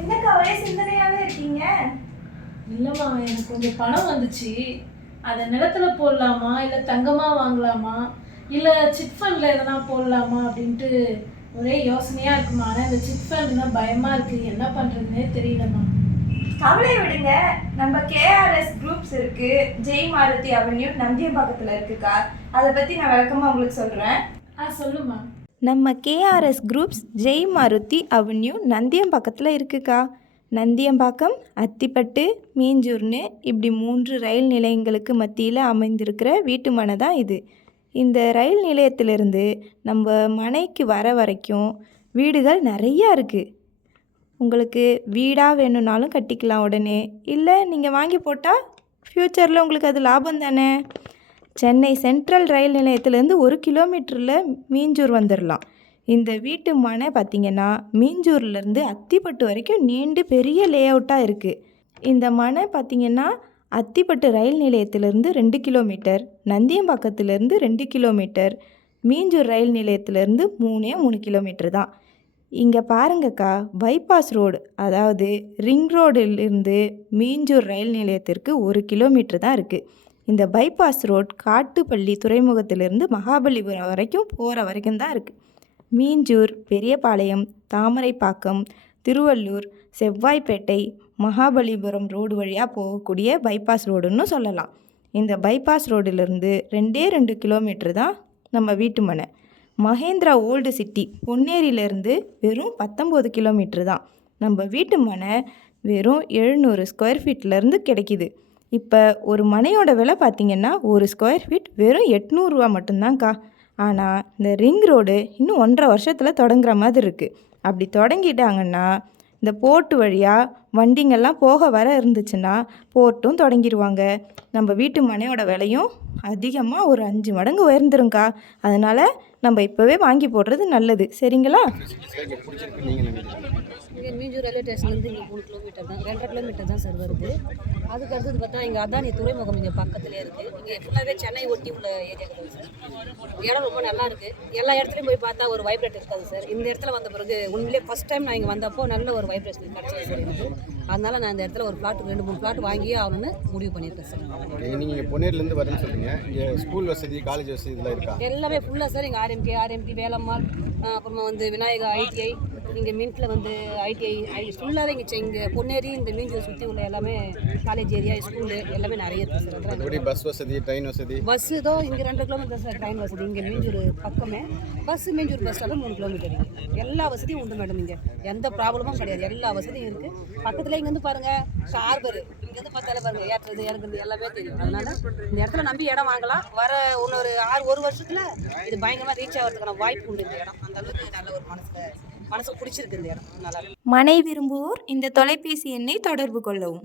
என்னக்கா ஒரே சிந்தனையாவே இருக்கீங்க? இல்லைம்மா, எனக்கு கொஞ்சம் பணம் வந்துச்சு. அதை நிலத்துல போடலாமா, இல்லை தங்கமாக வாங்கலாமா, இல்லை சிட் ஃபண்டில் எதனா போடலாமா அப்படின்ட்டு ஒரே யோசனையாக இருக்குமா. ஆனால் இந்த சிட் ஃபண்ட்னா பயமாக இருக்குது, என்ன பண்ணுறதுனே தெரியலம்மா. கவலையை விடுங்க, நம்ம கேஆர்எஸ் குரூப்ஸ் இருக்கு, ஜெய் மாருதி அவென்யூ நந்தியம்பாக்கத்தில் இருக்குக்கா. அதை பற்றி நான் விளக்கமாக உங்களுக்கு சொல்கிறேன். சொல்லுமா. நம்ம KRS groups Jai Maruti avenue நந்தியம்பாக்கத்தில் இருக்குக்கா. நந்தியம்பாக்கம், அத்திப்பட்டு, மீஞ்சூர்னு இப்படி 3 ரயில் நிலையங்களுக்கு மத்தியில் அமைந்திருக்கிற வீட்டு மனை தான் இது. இந்த ரயில் நிலையத்திலிருந்து நம்ம மனைக்கு வர வரைக்கும் வீடுகள் நிறையா இருக்குது. உங்களுக்கு வீடாக வேணும்னாலும் கட்டிக்கலாம் உடனே, இல்லை நீங்கள் வாங்கி போட்டால் ஃப்யூச்சரில் உங்களுக்கு அது லாபம் தானே. சென்னை சென்ட்ரல் ரயில் நிலையத்திலேருந்து 1 கிலோமீட்டரில் மீஞ்சூர் வந்துடலாம். இந்த வீட்டு மனை பார்த்திங்கன்னா மீஞ்சூர்லேருந்து அத்திப்பட்டு வரைக்கும் நீண்டு பெரிய லே அவுட்டாக இருக்குது. இந்த மனை பார்த்திங்கன்னா அத்திப்பட்டு ரயில் நிலையத்திலேருந்து 2 கிலோமீட்டர், நந்தியம்பாக்கத்திலேருந்து 2 கிலோமீட்டர், மீஞ்சூர் ரயில் நிலையத்திலேருந்து 3 கிலோமீட்டர் தான். இங்கே பாருங்கக்கா, பைபாஸ் ரோடு, அதாவது ரிங் ரோடிலிருந்து மீஞ்சூர் ரயில் நிலையத்திற்கு 1 கிலோமீட்டர் தான் இருக்குது. இந்த பைபாஸ் ரோட் காட்டுப்பள்ளி துறைமுகத்திலிருந்து மகாபலிபுரம் வரைக்கும் போகிற வரைக்கும் தான் இருக்குது. மீஞ்சூர், பெரியபாளையம், தாமரைப்பாக்கம், திருவள்ளூர், செவ்வாய்ப்பேட்டை, மகாபலிபுரம் ரோடு வழியாக போகக்கூடிய பைபாஸ் ரோடுன்னு சொல்லலாம். இந்த பைபாஸ் ரோடிலிருந்து 2 கிலோமீட்டர் தான் நம்ம வீட்டு மனை. மகேந்திரா ஓல்டு சிட்டி பொன்னேரியிலேருந்து வெறும் 19 கிலோமீட்டர் தான். நம்ம வீட்டு மனை வெறும் 700 ஸ்கொயர் ஃபீட்லேருந்து கிடைக்கிது. இப்போ ஒரு மனையோட விலை பார்த்திங்கன்னா 1 ஸ்கொயர் ஃபீட் வெறும் 800 ரூபா மட்டும்தான்க்கா. ஆனால் இந்த ரிங் ரோடு இன்னும் 1.5 வருஷத்தில் தொடங்குற மாதிரி இருக்குது. அப்படி தொடங்கிட்டாங்கன்னா இந்த போர்ட்டு வழியாக வண்டிங்கெல்லாம் போக வர இருந்துச்சுன்னா போர்ட்டும் தொடங்கிடுவாங்க. நம்ம வீட்டு மனையோட விலையும் அதிகமாக ஒரு 5 மடங்கு உயர்ந்துருங்க்கா. அதனால் நம்ம இப்போவே வாங்கி போடுறது நல்லது, சரிங்களா? இங்கே மீஞ்சூர் ரயில்வே ஸ்டேஷன்லேருந்து இங்கே 3 கிலோமீட்டர் தான், 2.5 கிலோமீட்டர் தான் சார் வருது. அதுக்கு அடுத்தது பார்த்தா இங்கே அதானி துறைமுகம் இங்கே பக்கத்துலேயே இருக்குது. இங்கே ஃபுல்லாகவே சென்னை ஒட்டி உள்ள ஏரியா இருக்குது சார். இடம் ரொம்ப நல்லா இருக்குது. எல்லா இடத்துலையும் போய் பார்த்தா ஒரு வைப்ரேட் இருக்காது சார். இந்த இடத்துல வந்த பிறகு உண்மையிலே ஃபஸ்ட் டைம் நான் இங்கே வந்தப்போ நல்ல ஒரு வைப்ரேஷன் கிடச்சிது சார் எனக்கு. அதனால் நான் இந்த இடத்துல ஒரு பிளாட் 2-3 பிளாட் வாங்கி ஆகணும்னு முடிவு பண்ணியிருக்கேன் சார். நீங்கள் பொன்னேரிலேருந்து வரேன்னு சொல்லுங்க. இங்கே ஸ்கூல் வசதி, காலேஜ் வசதி இதெல்லாம் இருக்கா? எல்லாமே ஃபுல்லாக சார். இங்கே ஆர்எம்டி வேலம்மாள், அப்புறமா வந்து விநாயகா ஐடிஐ, இங்கே மின்ட்டில் வந்து ஐடிஐ ஃபுல்லாகவே இங்கே பொன்னேரி இந்த மீஞ்சூர் சுற்றி உள்ள எல்லாமே காலேஜ் ஏரியா, ஸ்கூலு எல்லாமே நிறைய இருக்குது சார். எப்படி பஸ் வசதி, ட்ரெயின் வசதி? பஸ் இதோ இங்கே 2 கிலோமீட்டர் சார் ட்ரெயின் வசதி. இங்கே மீஞ்சூர் பக்கமே bus, Minjur bus stand 3 kilometre இருக்குது. எல்லா வசதியும் உண்டு மேடம். இங்கே எந்த ப்ராப்ளமும் கிடையாது, எல்லா வசதியும் இருக்குது. பக்கத்தில் இங்கேருந்து பாருங்கள் ஹார்பர், இங்கேருந்து பார்த்தாலே பாருங்கள் ஏற்றுறது இறங்குறது எல்லாமே தெரியும். அதனால் இந்த இடத்துல நம்பி இடம் வாங்கலாம். வர இன்னொரு 1 வருஷத்தில் இது பயங்கரமாக ரீச் ஆகிறதுக்கான வாய்ப்பு உண்டு இந்த இடம். அந்த அளவுக்கு நல்ல ஒரு மனசு பிடிச்சிருக்கு இந்த இடம். நல்லா மனை விரும்புவோர் இந்த தொலைபேசி எண்ணை தொடர்பு கொள்ளவும்.